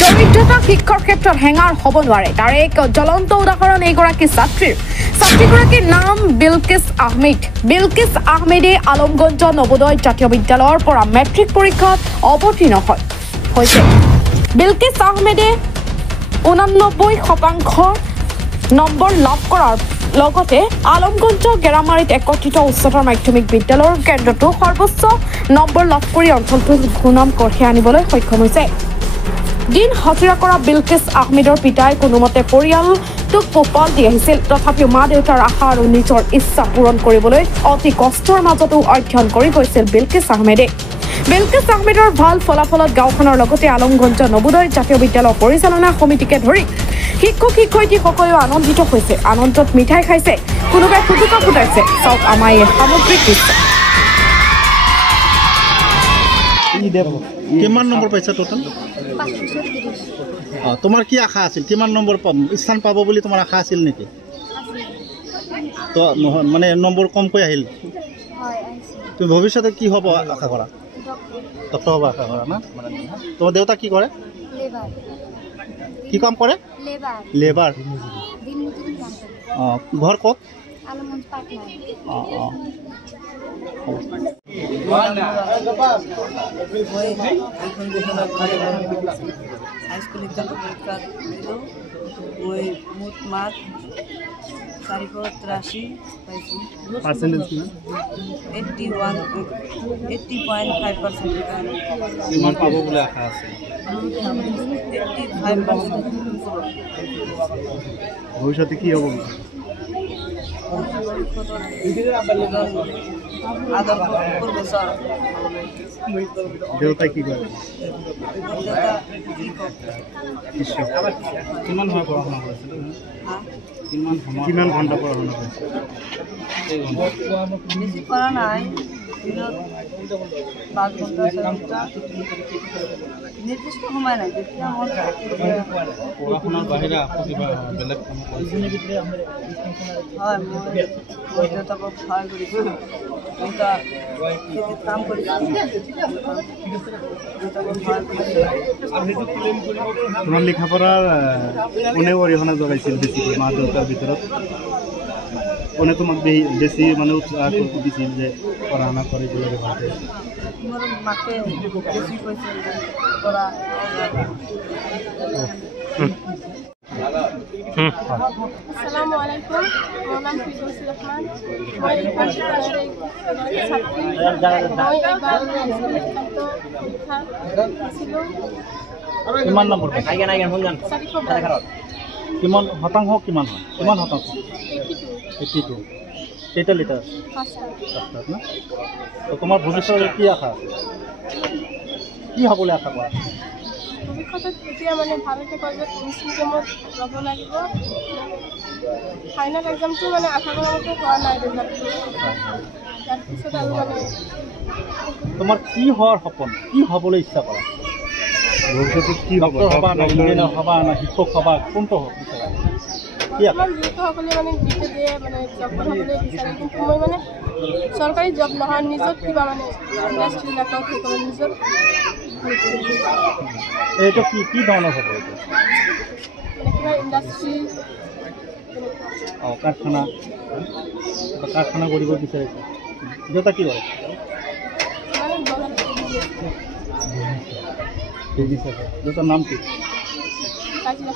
দৰিদ্ৰতা শিক্ষাৰ ক্ষেত্ৰত হেঙাৰ হ'ব নোৱাৰে তাৰ এক জ্বলন্ত উদাহৰণ এইগৰাকী ছাত্ৰীগৰাকীৰ নাম বিলকিছ আহমেদ। বিলকিছ আহমেদে আলমগঞ্জ নবোদয় জাতীয় বিদ্যালয়ৰ পৰা মেট্ৰিক পৰীক্ষাত অৱতীৰ্ণ হৈছে। বিলকিছ আহমেদে 89% নম্বৰ লাভ কৰাৰ লগতে আলমগঞ্জ গেৰামাৰীত একত্ৰিত উচ্চতৰ মাধ্যমিক বিদ্যালয়ৰ কেন্দ্ৰতো সৰ্বোচ্চ নম্বৰ লাভ কৰি অঞ্চলটোৰ সুনাম কঢ়িয়াই আনিবলৈ সক্ষম হৈছে। দিন হাজিৰা কৰা বিলকিছ আহমেদৰ পিতাই কোনোমতে পৰিয়ালটোক পোহপাল দি আহিছিল। তথাপিও মা দেউতাৰ আশা আৰু নিজৰ ইচ্ছা পূৰণ কৰিবলৈ অতি কষ্টৰ মাজতো অধ্যয়ন কৰি গৈছিল বিলকিছ আহমেদে। বিলকিছ আহমেদৰ ভাল ফলাফলত গাঁওখনৰ লগতে আলমগঞ্জ নবোদয় জাতীয় বিদ্যালয় পৰিচালনা সমিতিকে ধৰি শিক্ষক শিক্ষয়িত্ৰীসকলেও আনন্দিত হৈছে। আনন্দত মিঠাই খাইছে, কোনোবাই ফুটুকা ফুটাইছে। চাওক আমাৰ এই সামগ্ৰিক দৃশ্য। কিমান নম্বৰ পাইছা টোটাল? তোমাৰ কি আশা আছিল? কিমান নম্বৰ স্থান পাব বুলি তোমাৰ আশা আছিল নেকি? তো মানে নম্বৰ কমকৈ আহিল। তুমি ভৱিষ্যতে কি হ'ব আশা কৰা? ডক্টৰ হ'ব আশা কৰা না? তোমাৰ দেউতা কি কৰে? কি কাম কৰে? লেবাৰ। অঁ, ঘৰ ক'ত? অঁ অঁ। মই মুঠ মাৰ্ক 483 পাইছোঁ। পাৰ্চেণ্টেজ কিমান? 80.5%। কিমান পাব বুলি আশা আছে? 85%। ভৱিষ্যতে কি হ'ব? দেউতাই কি কৰে? কিমান সময় পঢ়া শুনা কৰিছিল? কিমান ঘণ্টা পঢ়া শুনা কৰিছিল? বেছি কৰা নাই, দিনত 5 ঘণ্টা 6 ঘণ্টা, নিৰ্দিষ্ট সময় নাই। যেতিয়া মন যায় পঢ়া শুনাৰ বাহিৰে আকৌ কিবা বেলেগ কাম কৰিছিল? হয়, মই দেউতাকক সহায় কৰিছোঁ। দেউতা খেতিত কাম কৰিছোঁ, দেউতাকক সহায় কৰিছোঁ। তোমাৰ লিখা পঢ়াৰ কোনেও অৰিহণা যোগাইছিল বেছিকৈ মা দেউতাৰ ভিতৰত? কোনে তোমাক বেছি মানে উৎসাহ দিছিল যে পঢ়া শুনা কৰিবলৈ ভালকৈ? মোৰ মাকে বেছি কৈছিল কৰা। আসসালামু আলাইকুম, মোৰ নাম ফিৰদৌসী ৰহমান। মই এইবাৰ ছাত্ৰী। মই এইবাৰ পৰীক্ষা দিছিলোঁ। কিমান নম্বৰ? 412। কিমান শতাংশ? কিমান হয়? কিমান শতাংশ? 82। কেইটা লিটাৰ? 5টা না? তো তোমাৰ ভৱিষ্যতে কি আশা আছে? কি হ'বলৈ আশা কৰা? ভৱিষ্যতত এতিয়া মানে ভালকৈ কলেজত ইংলিছ মিডিয়ামত ল'ব লাগিব। ফাইনেল এক্সামটো মানে আশা কৰা মতে হোৱা নাই ৰিজাল্টটো। তাৰপিছত আৰু মানে তোমাৰ কি হোৱাৰ সপোন? কি হ'বলৈ ইচ্ছা কৰা? ভৱিষ্যতে কি হ'ব? ডক্টৰ হ'বা না ইঞ্জিনিয়াৰ হ'বা না শিক্ষক হ'বা? কোনটো হ'ব বিচাৰা? বৰ্তমান যিহেতুসকলে মানে বিকে দিয়ে মানে জব কৰিবলৈ বিচাৰে, কিন্তু মই মানে চৰকাৰী জব নহয়, নিজত কিবা মানে ইণ্ডাষ্ট্ৰীবিলাকত সেই কৰোঁ নিজৰ। এইটো কি ধৰণৰ হ'ব? এইটো মানে কিবা ইণ্ডাষ্ট্ৰী অঁ, কাৰখানা কৰিব বিচাৰিছে। দেউতা কি কৰে? মানে বনাই দেউতাৰ নাম কি? কাজিয়া